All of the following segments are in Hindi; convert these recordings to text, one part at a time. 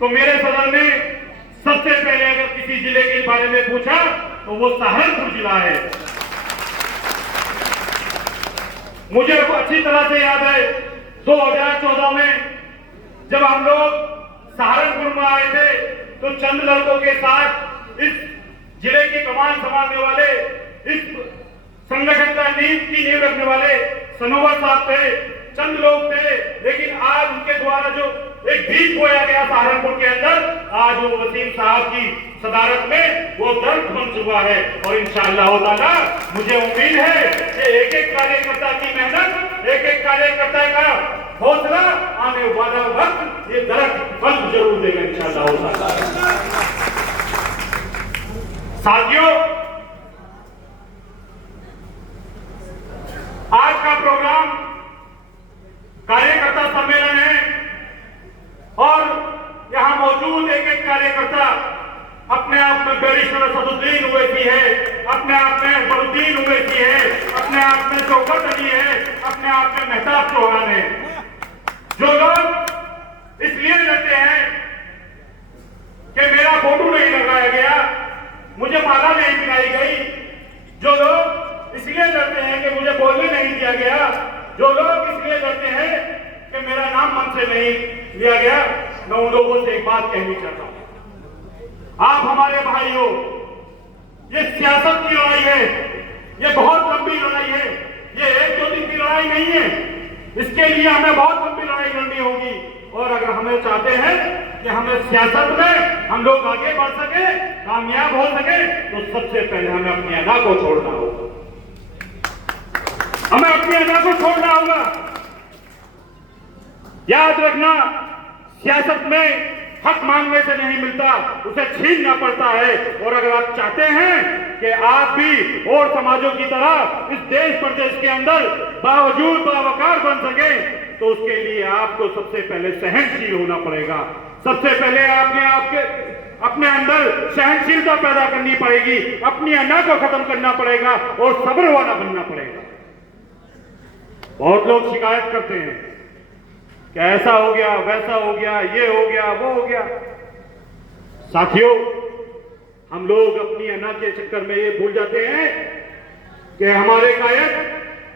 तो मेरे सदन में सबसे पहले अगर किसी जिले के बारे में पूछा तो वो सहारनपुर जिला है। मुझे अच्छी तरह से याद है 2014 में जब हम लोग सहारनपुर में आए थे तो चंद लड़कों के साथ इस जिले की कमान संभालने वाले, इस संगठन का नींव रखने वाले सनोवर साहब थे, चंद लोग थे। लेकिन आज उनके द्वारा जो एक बीज बोया गया सहारनपुर के अंदर, आज वो वसीम साहब की सदारत में वो दर्द बन चुका है। और इंशाअल्लाह ताला मुझे उम्मीद है कि एक एक कार्यकर्ता की मेहनत, एक एक कार्यकर्ता का हौसला आने वाला वक्त ये दरख्त फल जरूर देगा इंशाअल्लाह ताला। साथियों, आज का प्रोग्राम कार्यकर्ता सम्मेलन है और यहां मौजूद एक एक कार्यकर्ता अपने आप में बैरिस्टर असदुद्दीन ओवैसी है, अपने आप में अकबरुद्दीन ओवैसी है, अपने आप में शौकत अली है, अपने आप में मेहताब चौहान है। जो लोग इसलिए लड़ते हैं कि मेरा फोटो नहीं लगाया गया, मुझे माला नहीं पिलाई गई, जो लोग इसलिए लड़ते हैं कि मुझे बोलने नहीं दिया गया, जो लोग इसलिए लड़ते हैं कि मेरा नाम मन से नहीं लिया गया, मैं उन लोगों से एक बात कहनी चाहता हूं। आप हमारे भाई हो, ये सियासत की लड़ाई है, ये बहुत लंबी लड़ाई है, ये एक दो दिन की लड़ाई नहीं है। इसके लिए हमें बहुत लंबी लड़ाई लड़नी होगी और अगर हमें चाहते हैं कि हमें सियासत में हम लोग आगे बढ़ सके, कामयाब हो सके, तो सबसे पहले हमें अपनी अदा को छोड़ना होगा, हमें अपनी अदा को छोड़ना होगा। याद रखना, सियासत में हक मांगने से नहीं मिलता, उसे छीनना पड़ता है। और अगर आप चाहते हैं कि आप भी और समाजों की तरह इस देश प्रदेश के अंदर बावजूद बावकार बन सके, तो उसके लिए आपको सबसे पहले सहनशील होना पड़ेगा। सबसे पहले अपने अंदर सहनशीलता पैदा करनी पड़ेगी, अपनी अना को खत्म करना पड़ेगा और सब्र वाला बनना पड़ेगा। बहुत लोग शिकायत करते हैं कि ऐसा हो गया, वैसा हो गया, ये हो गया, वो हो गया। साथियों, हम लोग अपनी अना के चक्कर में ये भूल जाते हैं कि हमारे कायद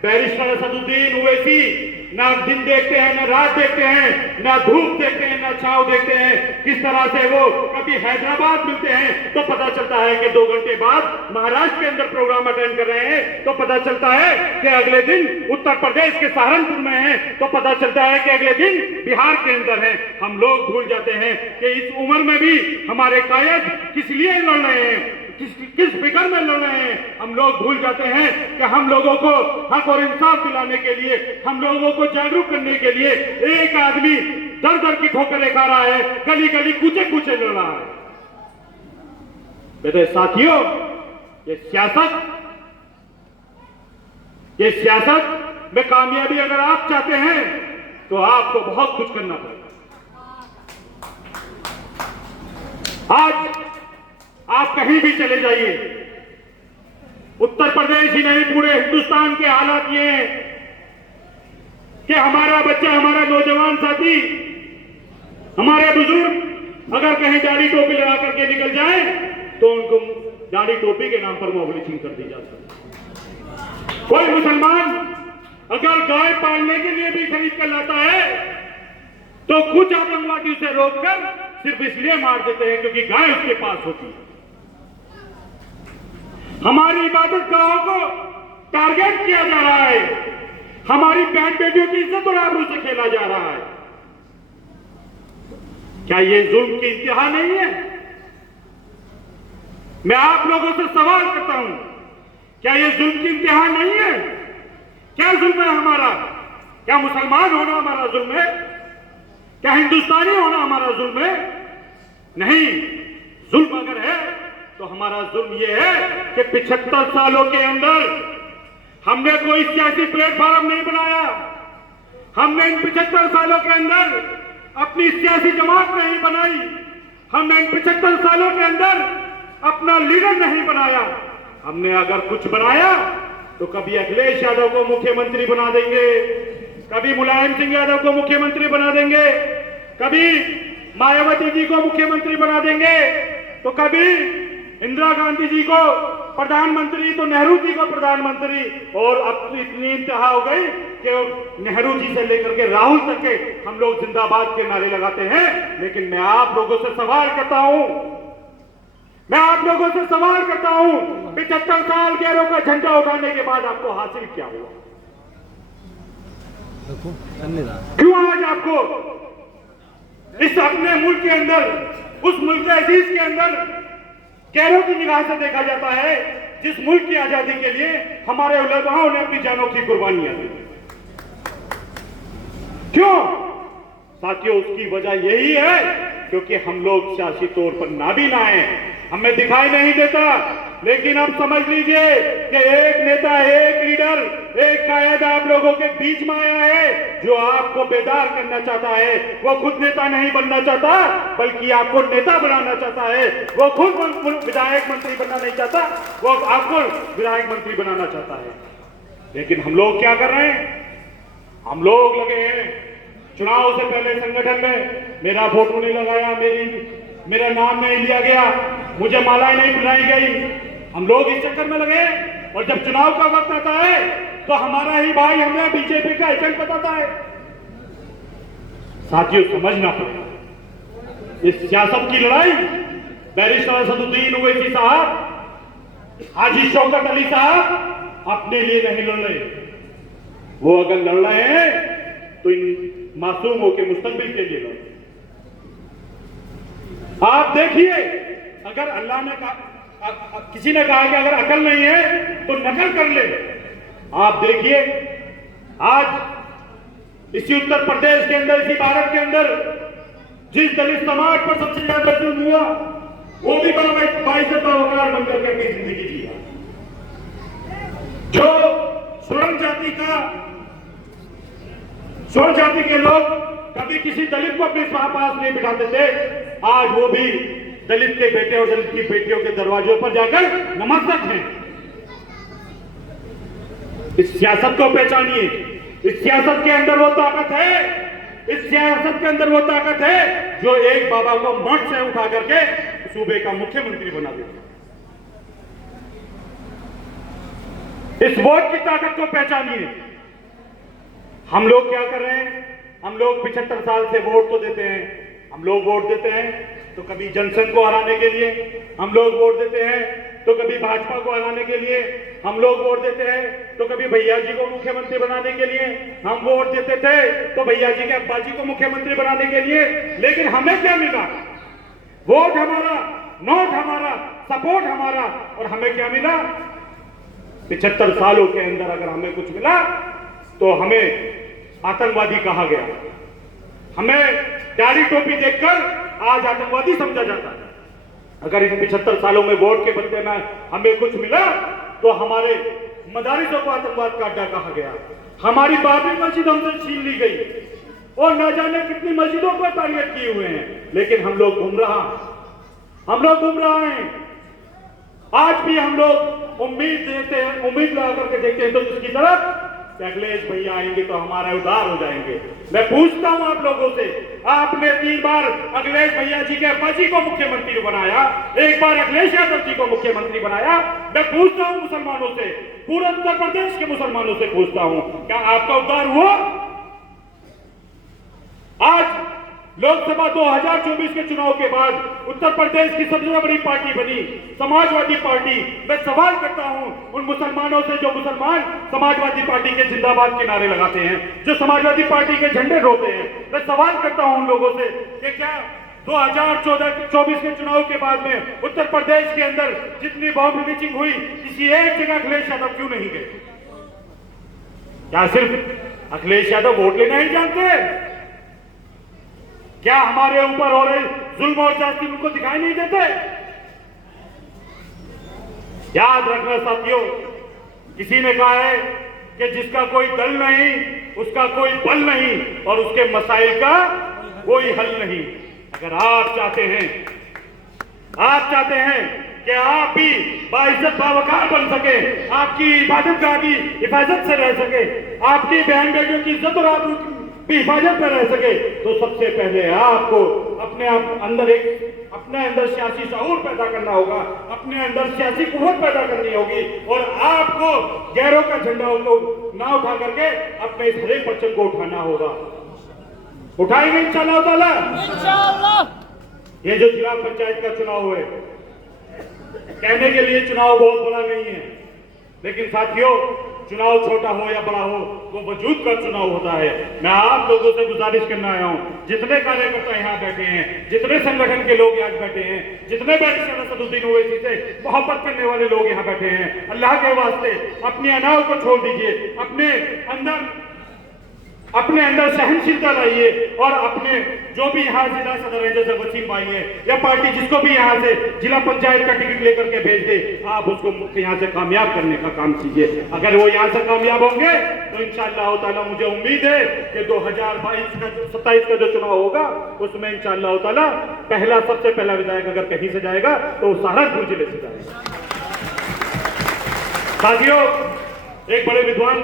बैरिस्टर असदुद्दीन ओवैसी ना दिन देखते हैं, ना रात देखते हैं, ना धूप देखते हैं, ना छांव देखते हैं। किस तरह से वो कभी हैदराबाद मिलते हैं तो पता चलता है कि 2 घंटे बाद महाराष्ट्र के अंदर प्रोग्राम अटेंड कर रहे हैं, तो पता चलता है कि अगले दिन उत्तर प्रदेश के सहारनपुर में हैं, तो पता चलता है कि अगले दिन बिहार के अंदर हैं। हम लोग भूल जाते हैं कि इस उम्र में भी हमारे कायद किस लिए लड़ रहे हैं, किस फिक्र में लड़ रहे हैं। हम लोग भूल जाते हैं कि हम लोगों को हक और इंसाफ दिलाने के लिए, हम लोगों को जागरूक करने के लिए एक आदमी दर दर की ठोकरें खा रहा है, गली गली कूचे कूचे लड़ रहा है। मेरे साथियों, ये सियासत में कामयाबी अगर आप चाहते हैं तो आपको बहुत कुछ करना पड़ेगा। आज आप कहीं भी चले जाइए, उत्तर प्रदेश ही नहीं पूरे हिंदुस्तान के हालात ये हैं कि हमारा बच्चा, हमारा नौजवान साथी, हमारे बुजुर्ग अगर कहीं दाढ़ी टोपी लगा करके निकल जाए तो उनको दाढ़ी टोपी के नाम पर मोहब्बत कर दी जाती है। कोई मुसलमान अगर गाय पालने के लिए भी खरीद कर लाता है तो कुछ आतंकवादी उसे रोककर सिर्फ इसलिए मार देते हैं क्योंकि गाय उसके पास होती है। हमारी इबादत गाहों को टारगेट किया जा रहा है, हमारी बहन बेटियों की इज्जत और आबरू से खेला जा रहा है। क्या ये जुल्म की इंतहा नहीं है? मैं आप लोगों से सवाल करता हूं, क्या ये जुल्म की इंतहा नहीं है? क्या जुल्म है हमारा? क्या मुसलमान होना हमारा जुल्म है? क्या हिंदुस्तानी होना हमारा जुल्म है? नहीं, जुल्म अगर है तो हमारा जुल्म यह है कि 75 सालों के अंदर हमने कोई सियासी प्लेटफॉर्म नहीं बनाया, हमने इन 75 सालों के अंदर अपनी सियासी जमात नहीं बनाई, हमने इन 75 सालों के अंदर अपना लीडर नहीं बनाया। हमने अगर कुछ बनाया तो कभी अखिलेश यादव को मुख्यमंत्री बना देंगे, कभी मुलायम सिंह यादव को मुख्यमंत्री बना देंगे, कभी मायावती जी को मुख्यमंत्री बना देंगे, तो कभी इंदिरा गांधी जी को प्रधानमंत्री, तो नेहरू जी को प्रधानमंत्री, और अब इतनी इंतहा हो गई कि नेहरू जी से लेकर के राहुल तक के हम लोग जिंदाबाद के नारे लगाते हैं। लेकिन मैं आप लोगों से सवाल करता हूं, मैं आप लोगों से सवाल करता हूं, 75 साल गैरों का झंडा उठाने के बाद आपको हासिल क्या हुआ? क्यों आज आपको इस अपने मुल्क के अंदर, उस मुल्क अजीज के अंदर गैरों की निगाह से देखा जाता है, जिस मुल्क की आजादी के लिए हमारे उलमाओं ने अपनी जानों की कुर्बानियां दी? क्यों साथियों? उसकी वजह यही है क्योंकि हम लोग सियासी तौर पर नाबीना हैं, हमें दिखाई नहीं देता। लेकिन अब समझ लीजिए कि एक नेता, एक लीडर, एक कायद आप लोगों के बीच में आया है जो आपको बेदार करना चाहता है। वो खुद नेता नहीं बनना चाहता, बल्कि आपको नेता बनाना चाहता है। वो खुद विधायक मंत्री बनना नहीं चाहता, वो आपको विधायक मंत्री बनाना चाहता है। लेकिन हम लोग क्या कर रहे हैं? हम लोग लगे हैं चुनाव से पहले संगठन में, मेरा फोटो नहीं लगाया, मेरा नाम नहीं लिया गया, मुझे मालाएं नहीं पहनाई गई। हम लोग इस चक्कर में लगे, और जब चुनाव का वक्त आता है तो हमारा ही भाई हमें बीजेपी का एजेंट बताता है। साथियों, समझना पड़ेगा, इस सियासत की लड़ाई बैरिस्टर असदुद्दीन ओवैसी साहब, हाजी शौकत अली साहब अपने लिए नहीं लड़ रहे। वो अगर लड़ रहे हैं तो इन मासूमों के मुस्तकबिल के लिए लड़ रहे। आप देखिए, अगर अल्लाह ने कहा, किसी ने कहा कि अगर अकल नहीं है तो नकल कर ले। आप देखिए, आज इसी उत्तर प्रदेश के अंदर, इसी भारत के अंदर जिस दलित समाज पर सबसे ज्यादा जुल्म हुआ, वो भी बाइज्जत बावकार बनकर के अपनी जिंदगी जिया। जो स्वर्ण जाति के लोग कभी किसी दलित को अपने पास नहीं बिठाते थे, आज वो भी दलित के बेटे और दलित की बेटियों के दरवाजों पर जाकर नमस्ते हैं। इस सियासत को पहचानिए। इस सियासत के अंदर वो ताकत है, इस सियासत के अंदर वो ताकत है जो एक बाबा को मठ से उठा करके सूबे का मुख्यमंत्री बना देती है। इस वोट की ताकत को पहचानिए। हम लोग क्या कर रहे हैं? हम लोग 75 साल से वोट तो देते हैं। हम लोग वोट देते हैं तो कभी जनसंघ को हराने के लिए, हम लोग वोट देते हैं तो कभी भाजपा को हराने के लिए, हम लोग वोट देते हैं तो कभी भैया जी को मुख्यमंत्री बनाने के लिए, हम वोट देते थे तो भैया जी के अब्बा जी को मुख्यमंत्री बनाने के लिए। लेकिन हमें क्या मिला? वोट हमारा, नोट हमारा, सपोर्ट हमारा, और हमें क्या मिला? 75 सालों के अंदर अगर हमें कुछ मिला तो हमें आतंकवादी कहा गया, हमें डाली टोपी देखकर आज आतंकवादी समझा जाता है। अगर इन 75 सालों में वोट के बदले में हमें कुछ मिला तो हमारे मदारिसों को आतंकवाद का अड्डा कहा गया, हमारी बाबरी मस्जिद हमसे छीन ली गई, और न जाने कितनी मस्जिदों को टारगेट किए हुए हैं। लेकिन हम लोग घूम रहा हैं। आज भी हम लोग उम्मीद लगा करके देखते हैं तो उसकी तरफ अखिलेश भैया आएंगे तो हमारा उद्धार हो जाएंगे। मैं पूछता हूं आप लोगों से, आपने 3 बार अखिलेश भैया जी के अब्बा जी को मुख्यमंत्री बनाया, 1 बार अखिलेश यादव जी को मुख्यमंत्री बनाया। मैं पूछता हूं मुसलमानों से, पूरे उत्तर प्रदेश के मुसलमानों से पूछता हूं, क्या आपका उद्धार हुआ? आज लोकसभा 2024 के चुनाव के बाद उत्तर प्रदेश की सबसे बड़ी पार्टी बनी समाजवादी पार्टी। मैं सवाल करता हूं उन मुसलमानों से जो मुसलमान समाजवादी पार्टी के जिंदाबाद के नारे लगाते हैं, जो समाजवादी पार्टी के झंडे ढोते हैं। मैं सवाल करता हूं उन लोगों से कि क्या 2024 के चुनाव के बाद में उत्तर प्रदेश के अंदर जितनी बॉम्ब रीचिंग हुई, किसी एक जगह अखिलेश यादव क्यों नहीं गए? क्या सिर्फ अखिलेश यादव वोट लेना ही जानते हैं? क्या हमारे ऊपर हो रहे जुल्म और ज्यादती उनको दिखाई नहीं देते? याद रखना साथियों, किसी ने कहा है कि जिसका कोई दल नहीं उसका कोई बल नहीं और उसके मसाइल का कोई हल नहीं। अगर आप चाहते हैं कि आप भी बाइज्जत बावकार बन सके, आपकी इबादत गाह भी हिफाजत से रह सके, आपकी बहन बेटियों की इज्जत और आबरू की हिफाजत में रह सके, तो सबसे पहले आपको अपने अंदर सियासी शऊर पैदा करना होगा, अपने अंदर सियासी कुव्वत पैदा करनी होगी और आपको गैरों का झंडा ना उठा करके अपने इस हरे परचम को उठाना होगा। उठाएंगे इंशाअल्लाह ताला। ये जो जिला पंचायत का चुनाव है, कहने के लिए चुनाव बहुत बड़ा नहीं है, लेकिन साथियों चुनाव छोटा हो या बड़ा हो, वो वजूद का चुनाव होता है। मैं आप लोगों से गुजारिश करना आया हूं, जितने कार्यकर्ता यहाँ बैठे हैं, जितने संगठन के लोग यहाँ बैठे हैं, जितने बैरिस्टर असदुद्दीन ओवैसी से मोहब्बत करने वाले लोग यहाँ बैठे हैं, अल्लाह के वास्ते अपने अनाव को छोड़ दीजिए, अपने अंदर सहनशीलता लाइए और अपने जो भी यहाँ जिला सदर है जैसे वसीम भाई है या पार्टी जिसको भी यहाँ से जिला पंचायत का टिकट लेकर के भेज दे, आप उसको यहाँ से कामयाब करने का काम कीजिए। अगर वो यहाँ से कामयाब होंगे तो इंशाअल्लाह ताला मुझे उम्मीद है कि 2027 का जो चुनाव होगा उसमें इंशाअल्लाह ताला सबसे पहला विधायक अगर कहीं से जाएगा तो सहारनपुर जिले से जाएगा। साथियों, एक बड़े विद्वान